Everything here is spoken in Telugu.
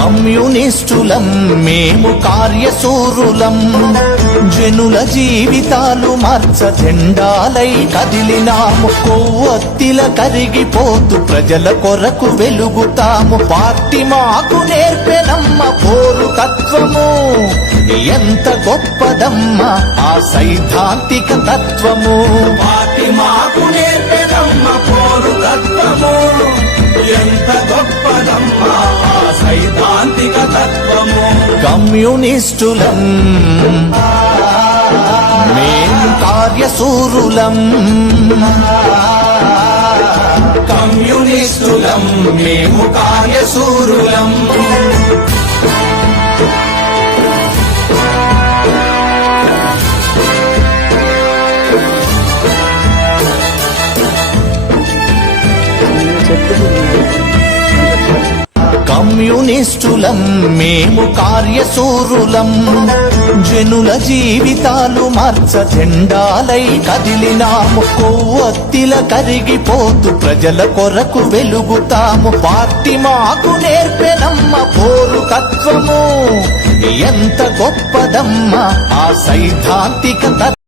కమ్యూనిస్టులం మేము కార్యశూరులం, జనుల జీవితాలు మార్చ జెండాలై కదిలినాము, కొవ్వొత్తిల కరిగిపోతూ ప్రజల కొరకు వెలుగుతాము. పార్టీ మాకు నేర్పెనమ్మ పోరు తత్వము, ఎంత గొప్పదమ్మ ఆ సైద్ధాంతిక తత్వము. పార్టీ మాకు నేర్పెనమ్మ పోరు తత్వము, ఎంత గొప్పదమ్మ ఆ సైద్ధాంతిక తత్వము. కమ్యూనిస్టులం మేము కార్యశూరులం, కమ్యూనిస్టులం మేము కార్యశూరులం. కమ్యూనిస్టులం మేము కార్యశూరులం, జనుల జీవితాలు మార్చ జెండాలై కదిలినాము, కొవ్వొత్తిల కరిగిపోతూ ప్రజల కొరకు వెలుగుతాము. పార్టీ మాకు నేర్పెనమ్మ పోరు తత్వము, ఎంత గొప్పదమ్మ ఆ సైద్ధాంతిక